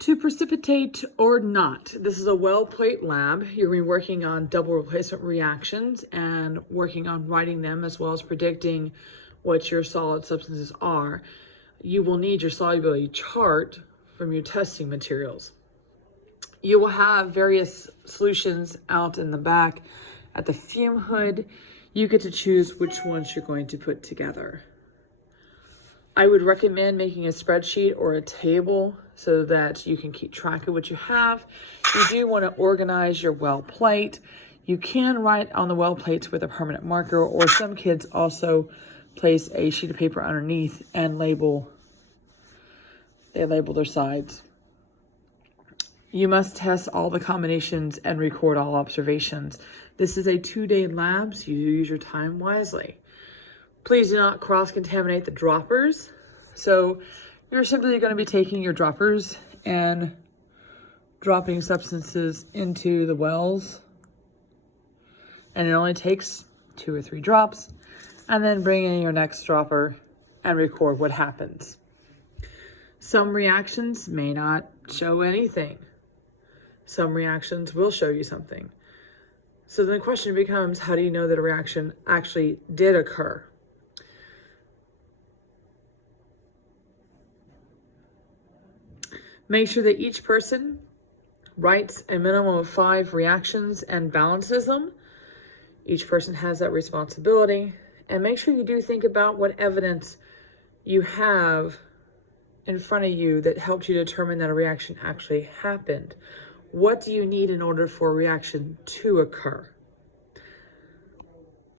To precipitate or not, this is a well plate lab. You're going to be working on double replacement reactions and working on writing them as well as predicting what your solid substances are. You will need your solubility chart from your testing materials. You will have various solutions out in the back at the fume hood. You get to choose which ones you're going to put together. I would recommend making a spreadsheet or a table so that you can keep track of what you have. You do want to organize your well plate. You can write on the well plates with a permanent marker, or some kids also place a sheet of paper underneath and label their sides. You must test all the combinations and record all observations. This is a 2-day lab, so you use your time wisely. Please do not cross-contaminate the droppers. So you're simply going to be taking your droppers and dropping substances into the wells. And it only takes 2 or 3 drops. And then bring in your next dropper and record what happens. Some reactions may not show anything. Some reactions will show you something. So then the question becomes, how do you know that a reaction actually did occur? Make sure that each person writes a minimum of 5 reactions and balances them. Each person has that responsibility. And make sure you do think about what evidence you have in front of you that helped you determine that a reaction actually happened. What do you need in order for a reaction to occur?